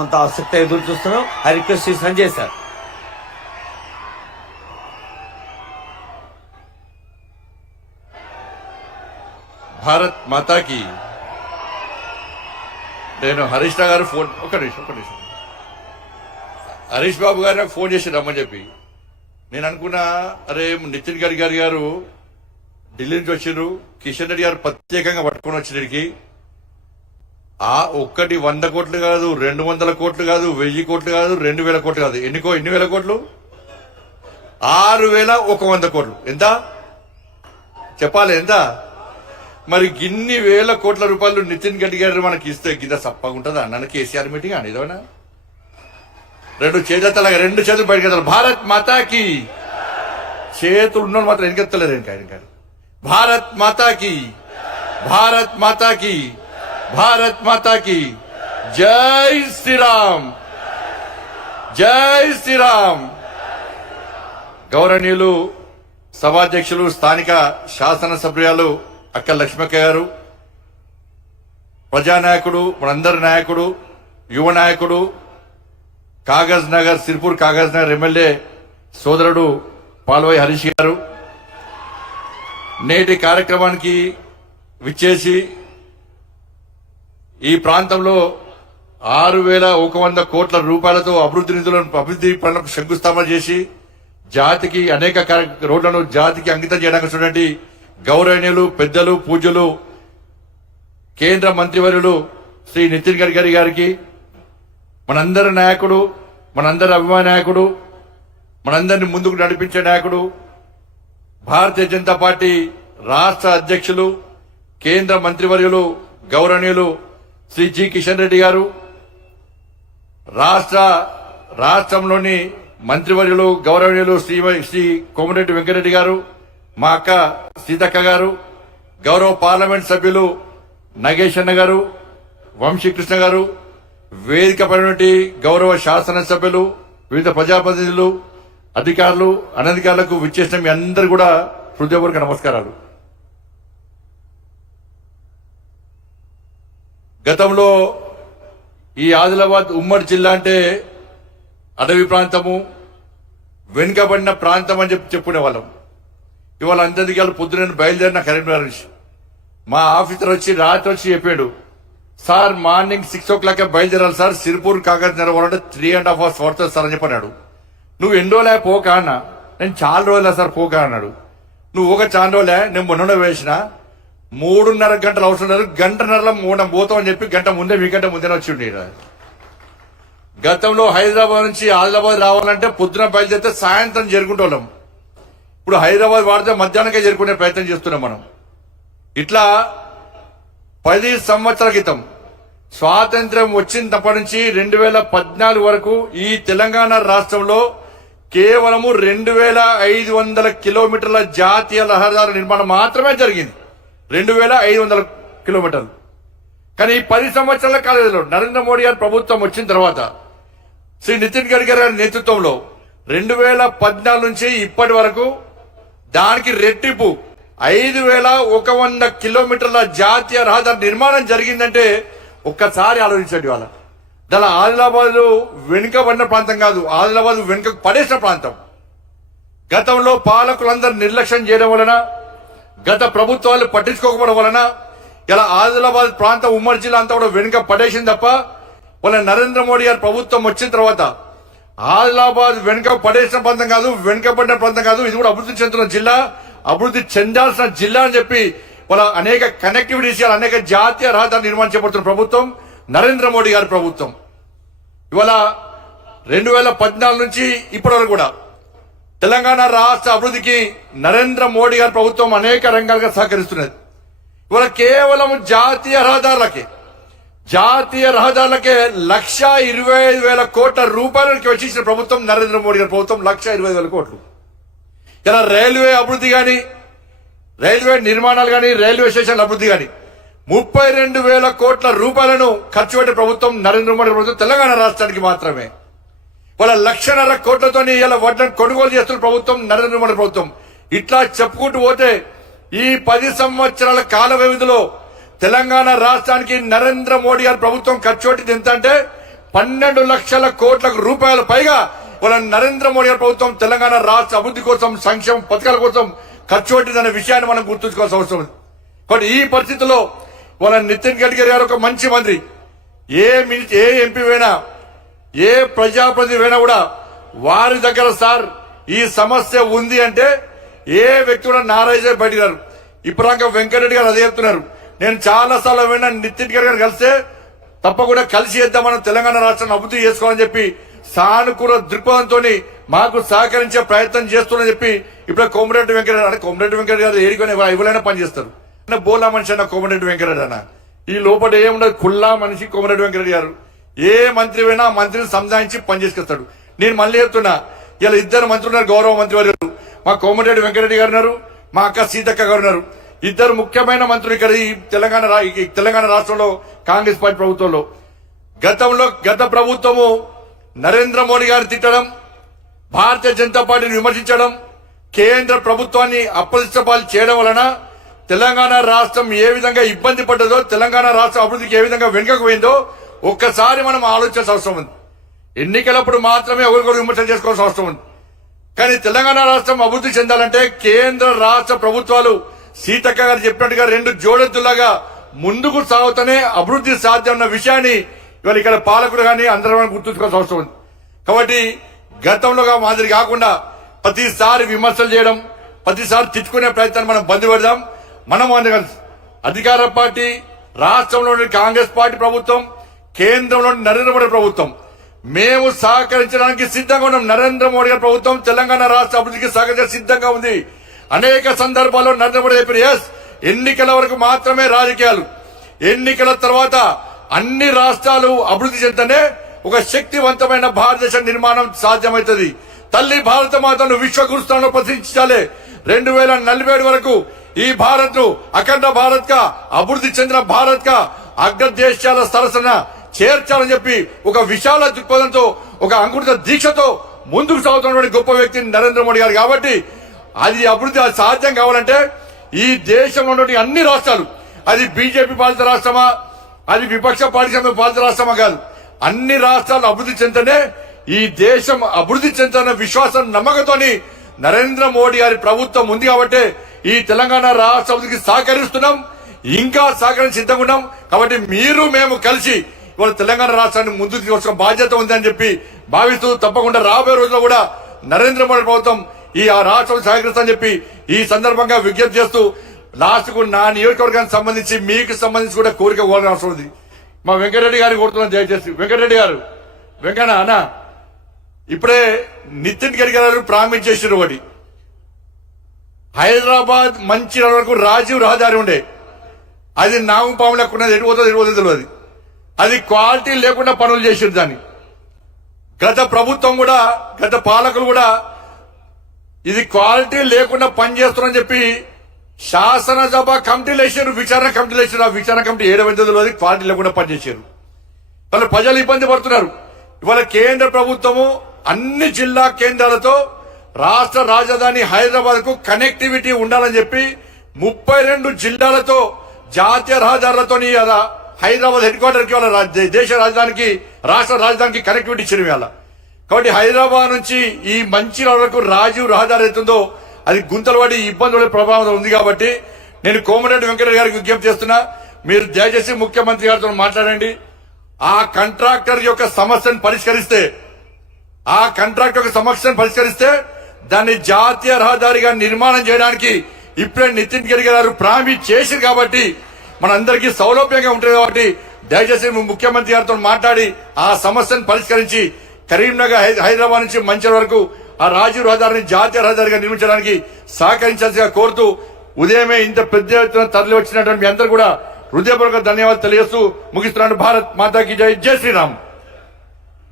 అంత ఆసక్తి ఎదురు చూస్తున్నాం. I request Sanjay sir. Bharat మాతాకి. నేను హరీష్ రావు గారు ఫోన్ ఒక నిమిషం హరీష్ బాబు గారు నాకు ఫోన్ చేసి రమ్మని చెప్పి నేను అనుకున్నా, అరే నితిన్ గడ్కరీ గారు ఢిల్లీ నుంచి వచ్చిండ్రు, కిషన్ రెడ్డి గారు ప్రత్యేకంగా పట్టుకొని వచ్చినడికి ఆ ఒక్కటి 100 కోట్లు కాదు, 200 కోట్లు కాదు, 1000 కోట్లు కాదు, 2000 కోట్లు కాదు. ఎన్ని వేల కోట్లు? 6100 కోట్లు. ఎంత చెప్పాలి? ఎంత? మరి ఇన్ని వేల కోట్ల రూపాయలు నితిన్ గడ్కరీ మనకి ఇస్తే కింద సప్పగా ఉంటుందా? నన్ను కేసీఆర్ మీటింగ్ అని ఇదోనా? రెండు చేతులు బయటకెళ్తారు. భారత్ మాతాకి. చేతులు ఉన్న మాత్రం వెనకెత్తలేరు. ఇంకా భారత్ మాతాకి, భారత్ మాతాకి, భారత్ మాతాకి. జై శ్రీరామ్, జై శ్రీరామ్. గౌరవనీయులు సభాధ్యక్షులు, స్థానిక శాసనసభ్యులు అక్క లక్ష్మక్క గారు, ప్రజానాయకుడు, మనందరి నాయకుడు, యువ నాయకుడు, కాగజ్ నగర్, సిర్పూర్ కాగజ్ నగర్ ఎమ్మెల్యే సోదరుడు పాల్వాయి హరీష్ గారు, నేటి కార్యక్రమానికి విచ్చేసి ఈ ప్రాంతంలో 6100 కోట్ల రూపాయలతో అభివృద్ధి పనులకు శంకుస్థాపన చేసి జాతికి అనేక రోడ్లను జాతికి అంకితం చేయడానికి చూడండి గౌరవనీయులు, పెద్దలు, పూజ్యులు, కేంద్ర మంత్రివర్యులు శ్రీ నితిన్ గడ్కరీ గారికి, మనందరి నాయకుడు, మనందరి అభిమాన నాయకుడు, మనందరినీ ముందుకు నడిపించే నాయకుడు, భారతీయ జనతా పార్టీ రాష్ట్ర అధ్యక్షులు, కేంద్ర మంత్రివర్యులు గౌరవనీయులు శ్రీ జి కిషన్ రెడ్డి గారు, రాష్ట్రంలోని మంత్రివర్యులు గౌరవనీయులు శ్రీ కోమటిరెడ్డి వెంకటరెడ్డి గారు, మా అక్క సీతక్క గారు, గౌరవ పార్లమెంట్ సభ్యులు నగేష్ అన్న గారు, వంశీకృష్ణ గారు, వేదిక పైనటువంటి గౌరవ శాసనసభ్యులు, వివిధ ప్రజాప్రతినిధులు, అధికారులు, అనధికారులకు విచ్చేసిన మీ అందరూ కూడా హృదయపూర్వక నమస్కారాలు. గతంలో ఈ ఆదిలాబాద్ ఉమ్మడి జిల్లా అంటే అడవి ప్రాంతము, వెనుకబడిన ప్రాంతం అని చెప్పుకునే వాళ్ళం. ఇవాళ అందరికీ పొద్దున బయలుదేరిన కరీంనగర్ నుంచి మా ఆఫీసర్ వచ్చి రాత్రి వచ్చి చెప్పాడు, సార్ మార్నింగ్ 6 o'clock బయలుదేరాలి సార్, సిర్పూర్ కాగజ్ నగర్ అంటే 3.5 hours పడుతుంది సార్ అని చెప్పన్నాడు. నువ్వు ఎన్ని రోజులే పోక అన్న. నేను చాలా రోజులే సార్ పోక అన్నాడు. నువ్వు ఒక చాలా రోజులే, నేను మొన్న వేసిన 3.5 గంటలు అవసరం లేదు, గంటన్నరలో మనం పోతాం అని చెప్పి గంట ముందే మీకంటే ముందే వచ్చి ఉండే. గతంలో హైదరాబాద్ నుంచి ఆదిలాబాద్ రావాలంటే పొద్దున బయలుదేరితే సాయంత్రం చేరుకుంటాం. ఇప్పుడు హైదరాబాద్ వాడితే మధ్యాహ్నంకే చేరుకునే ప్రయత్నం చేస్తున్నాం మనం. ఇట్లా 10 సంవత్సరాల క్రితం స్వాతంత్ర్యం వచ్చినప్పటి నుంచి 2014 వరకు ఈ తెలంగాణ రాష్ట్రంలో కేవలము 2500 కిలోమీటర్ల జాతీయ రహదారుల నిర్మాణం మాత్రమే జరిగింది. 2500 కిలోమీటర్లు. కానీ 10 సంవత్సరాల కాలంలో నరేంద్ర మోడీ గారి ప్రభుత్వం వచ్చిన తర్వాత శ్రీ నితిన్ గడ్కరీ గారి నేతృత్వంలో 2014 నుంచి ఇప్పటి వరకు దానికి రెట్టింపు 5100 కిలోమీటర్ల జాతీయ రహదారి నిర్మాణం జరిగిందంటే ఒక్కసారి ఆలోచించండి. వాళ్ళ దాని ఆదిలాబాద్ వెనుకబడిన ప్రాంతం కాదు, ఆదిలాబాద్ వెనుక పడేసిన ప్రాంతం. గతంలో పాలకులందరూ నిర్లక్ష్యం చేయడం వలన, గత ప్రభుత్వాలు పట్టించుకోకపోవడం వలన ఇలా ఆదిలాబాద్ ప్రాంతం ఉమ్మడి జిల్లా అంతా కూడా వెనుక పడేసింది తప్ప వాళ్ళ నరేంద్ర మోడీ గారి ప్రభుత్వం వచ్చిన తర్వాత ఆదిలాబాద్ వెనుక పడేసిన ప్రాంతం కాదు, వెనుకబడిన ప్రాంతం కాదు, ఇది కూడా అభివృద్ధి చెందుతున్న జిల్లా, అభివృద్ధి చెందాల్సిన జిల్లా అని చెప్పి వాళ్ళ అనేక కనెక్టివిటీస్, అనేక జాతీయ రహదారులు నిర్మాణం చేపడుతున్న ప్రభుత్వం నరేంద్ర మోడీ గారి ప్రభుత్వం. ఇవాళ 2014 నుంచి ఇప్పటి వరకు కూడా తెలంగాణ రాష్ట్ర అభివృద్ధికి నరేంద్ర మోడీ గారి ప్రభుత్వం అనేక రంగాలుగా సహకరిస్తున్నది. ఇవాళ కేవలం జాతీయ రహదారులకే 1,25,000 కోట్ల రూపాయలకి వచ్చిన ప్రభుత్వం నరేంద్ర మోడీ గారి ప్రభుత్వం. 1,25,000 కోట్లు. ఇలా రైల్వే అభివృద్ధి గాని, రైల్వే నిర్మాణాలు గాని, రైల్వే స్టేషన్ల అభివృద్ధి గాని 32,000 కోట్ల రూపాయలను ఖర్చు పెట్టే ప్రభుత్వం నరేంద్ర మోడీ ప్రభుత్వం తెలంగాణ రాష్ట్రానికి మాత్రమే. వాళ్ళ 1,50,000 కోట్లతో ఇలా వడ్లను కొనుగోలు చేస్తున్న ప్రభుత్వం నరేంద్ర మోడీ ప్రభుత్వం. ఇట్లా చెప్పుకుంటూ పోతే ఈ 10 సంవత్సరాల కాల వ్యవధిలో తెలంగాణ రాష్ట్రానికి నరేంద్ర మోడీ గారి ప్రభుత్వం ఖర్చు పెట్టింది ఎంత అంటే 12 లక్షల కోట్ల రూపాయల పైగా వాళ్ళ నరేంద్ర మోడీ గారి ప్రభుత్వం తెలంగాణ రాష్ట్ర అభివృద్ధి కోసం సంక్షేమ పథకాల కోసం ఖర్చు పెట్టిందనే విషయాన్ని మనం గుర్తుంచుకోవాల్సిన అవసరం ఉంది. కాబట్టి ఈ పరిస్థితుల్లో వాళ్ళ నితిన్ గడ్కరీ గారు ఒక మంచి మంత్రి, ఏ ఎంపీ అయినా ఏ ప్రజాప్రతినిధి అయినా కూడా వారి దగ్గర సార్ ఈ సమస్య ఉంది అంటే ఏ వ్యక్తి కూడా నారాజే బయటికి రారు. ఇప్పుడు వెంకటరెడ్డి గారు అదే చెప్తున్నారు. నేను చాలా సార్లు విన్నా నితిన్ గడ్కరీ గారు కలిస్తే తప్పకుండా కలిసి చేద్దాం, మనం తెలంగాణ రాష్ట్రాన్ని అభివృద్ధి చేసుకోవాలని చెప్పి సానుకూల దృక్పథంతో మాకు సహకరించే ప్రయత్నం చేస్తున్నారని చెప్పి ఇప్పుడు కోమటిరెడ్డి వెంకటరెడ్డి అంటే కోమటిరెడ్డి వెంకటరెడ్డి గారు ఏడుకొని ఎవరైనా పనిచేస్తారు. బోలా మనిషి అన్న కోమటిరెడ్డి వెంకటరెడ్డి అన్న ఈ లోపల ఏముండదు, కుల్లా మనిషి కోమటిరెడ్డి వెంకటరెడ్డి గారు. ఏ మంత్రి అయినా మంత్రిని సంధానించి పనిచేసుకొస్తాడు. నేను మళ్ళీ చెప్తున్నా, ఇలా ఇద్దరు మంత్రులు ఉన్నారు, గౌరవ మంత్రి వారు మా కోమటిరెడ్డి వెంకటరెడ్డి గారు ఉన్నారు, మా అక్క సీతక్క గారు ఉన్నారు. ఇద్దరు ముఖ్యమైన మంత్రులు ఇక్కడ ఈ తెలంగాణ రాష్ట్రంలో కాంగ్రెస్ పార్టీ ప్రభుత్వంలో. గత ప్రభుత్వము నరేంద్ర మోడీ గారిని తిట్టడం, భారతీయ జనతా పార్టీని విమర్శించడం, కేంద్ర ప్రభుత్వాన్ని అప్రదిష్టపాలు చేయడం వలన తెలంగాణ రాష్ట్రం ఏ విధంగా ఇబ్బంది పడ్డదో, తెలంగాణ రాష్ట్ర అభివృద్ధికి ఏ విధంగా వెనుకకు పోయిందో ఒక్కసారి మనం ఆలోచించాల్సిన అవసరం ఉంది. ఎన్నికలప్పుడు మాత్రమే ఒకరికొకరు విమర్శలు చేసుకోవాల్సిన అవసరం ఉంది. కానీ తెలంగాణ రాష్ట్రం అభివృద్ధి చెందాలంటే కేంద్ర రాష్ట్ర ప్రభుత్వాలు సీతక్క గారు చెప్పినట్టుగా రెండు జోడెద్దులాగా ముందుకు సాగుతూనే అభివృద్ధి సాధ్యం అన్న విషయాన్ని ఇవాళ ఇక్కడ పాలకులు కానీ అందరూ గుర్తుంచుకోవాల్సిన అవసరం ఉంది. కాబట్టి గతంలోగా మాదిరి కాకుండా ప్రతిసారి విమర్శలు చేయడం, ప్రతిసారి తిట్టుకునే ప్రయత్నాన్ని మనం బంద్ పెడదాం. మనం అధికార పార్టీ, రాష్ట్రంలోని కాంగ్రెస్ పార్టీ ప్రభుత్వం, కేంద్రంలోని నరేంద్ర మోడీ ప్రభుత్వం మేము సహకరించడానికి సిద్ధంగా ఉన్నాం. నరేంద్ర మోడీ గారి ప్రభుత్వం తెలంగాణ రాష్ట్ర అభివృద్ధికి సహకరించ సిద్ధంగా ఉంది. అనేక సందర్భాల్లో నరేంద్ర మోడీ చెప్పారు, ఎస్ ఎన్నికల వరకు మాత్రమే రాజకీయాలు, ఎన్నికల తర్వాత అన్ని రాష్ట్రాలు అభివృద్ధి చెందనే ఒక శక్తివంతమైన భారతదేశ నిర్మాణం సాధ్యమవుతుంది. తల్లి భారత మాతను విశ్వగురుస్థానంలో ప్రతిష్ఠించాలి. 2047 వరకు ఈ భారత్ ను అఖండ భారత్ గా, అభివృద్ధి చెందిన భారత్ గా అగ్రదేశాల సరసన చేర్చాలని చెప్పి ఒక విశాల దృక్పథంతో, ఒక అంకురిత దీక్షతో ముందుకు సాగుతున్నటువంటి గొప్ప వ్యక్తి నరేంద్ర మోడీ గారు. కాబట్టి అది అభివృద్ధి సాధ్యం కావాలంటే ఈ దేశంలో ఉన్నటువంటి అన్ని రాష్ట్రాలు, అది బీజేపీ పాలిత రాష్ట్రమా, అది విపక్ష పార్టీ పాలిత రాష్ట్రమా కాదు, అన్ని రాష్ట్రాలు అభివృద్ధి చెందనే ఈ దేశం అభివృద్ధి చెందుతున్న విశ్వాసం, నమ్మకంతోని నరేంద్ర మోడీ గారి ప్రభుత్వం ఉంది. కాబట్టి ఈ తెలంగాణ రాష్ట్ర అభివృద్ధికి సహకరిస్తున్నాం, ఇంకా సహకరించి సిద్ధంగా ఉన్నాం. కాబట్టి మీరు మేము కలిసి ఇవాళ తెలంగాణ రాష్ట్రాన్ని ముందుకు తీసుకొచ్చిన బాధ్యత ఉందని చెప్పి భావిస్తూ తప్పకుండా రాబోయే రోజుల్లో కూడా నరేంద్ర మోడీ ప్రభుత్వం ఈ రాష్ట్రం సహకరిస్తామని చెప్పి ఈ సందర్భంగా విజ్ఞప్తి చేస్తూ, లాస్ట్ కు నా నియోజకవర్గానికి సంబంధించి మీకు సంబంధించి కూడా కోరిక కోరాల్సిన అవసరం ఉంది. మా వెంకటరెడ్డి గారికి కోరుతున్నాను, దయచేసి వెంకటరెడ్డి గారు, వెంకన్న అన్న ఇప్పుడే నితిన్ గడ్కరీ గారు ప్రామిస్ చేసిన ఒకటి, హైదరాబాద్ మంచిర్యాల వరకు రాజీవ్ రహదారి ఉండే, అది నాగపాము లేకుండా ఎటుపోతుందో తెలియదు. అది క్వాలిటీ లేకుండా పనులు చేసారు. దాన్ని గత ప్రభుత్వం కూడా, గత పాలకులు కూడా ఇది క్వాలిటీ లేకుండా పనిచేస్తున్నారని చెప్పి శాసనసభ కమిటీలు వేసారు, విచారణ కమిటీలు వేసారు. ఆ విచారణ కమిటీ 7 క్వాలిటీ లేకుండా పనిచేశారు. వాళ్ళ ప్రజలు ఇబ్బంది పడుతున్నారు. ఇవాళ కేంద్ర ప్రభుత్వము అన్ని జిల్లా కేంద్రాలతో రాష్ట్ర రాజధాని హైదరాబాద్ కు కనెక్టివిటీ ఉండాలని చెప్పి 32 జిల్లాలతో జాతీయ రహదారులతో హైదరాబాద్ హెడ్ క్వార్టర్ కి దేశ రాజధానికి, రాష్ట్ర రాజధానికి కనెక్టివిటీ ఇచ్చిన వేళ. కాబట్టి హైదరాబాద్ నుంచి ఈ మంచిర్యాల వరకు రాజీవ్ రహదారి అవుతుందో అది గుంతలు పడి ఇబ్బంది పడే ప్రభావం ఉంది. కాబట్టి నేను కోమటిరెడ్డి వెంకటరెడ్డి గారికి విజ్ఞప్తి చేస్తున్నా, మీరు దయచేసి ముఖ్యమంత్రి గారితో మాట్లాడండి. ఆ కాంట్రాక్టర్ యొక్క సమస్యను పరిష్కరిస్తే దాన్ని జాతీయ రహదారిగా నిర్మాణం చేయడానికి ఇప్పుడే నితిన్ గడ్కరీ గారు ప్రామిస్ చేశారు. కాబట్టి మనందరికీ సౌలభ్యంగా ఉంటుంది. కాబట్టి దయచేసి ముఖ్యమంత్రి గారితో మాట్లాడి ఆ సమస్యను పరిష్కరించి కరీంనగర్, హైదరాబాద్ నుంచి మంచిర్యాల వరకు ఆ రాజీవ్ రహదారిని జాతీయ రహదారిగా నిర్మించడానికి సహకరించాల్సిగా కోరుతూ, ఉదయమే ఇంత పెద్ద ఎత్తున తరలి వచ్చినటువంటి మీ అందరూ కూడా హృదయపూర్వక ధన్యవాదాలు తెలియజేస్తూ ముగిస్తున్నాను. భారత్ మాతాకి జై, జై శ్రీరామ్.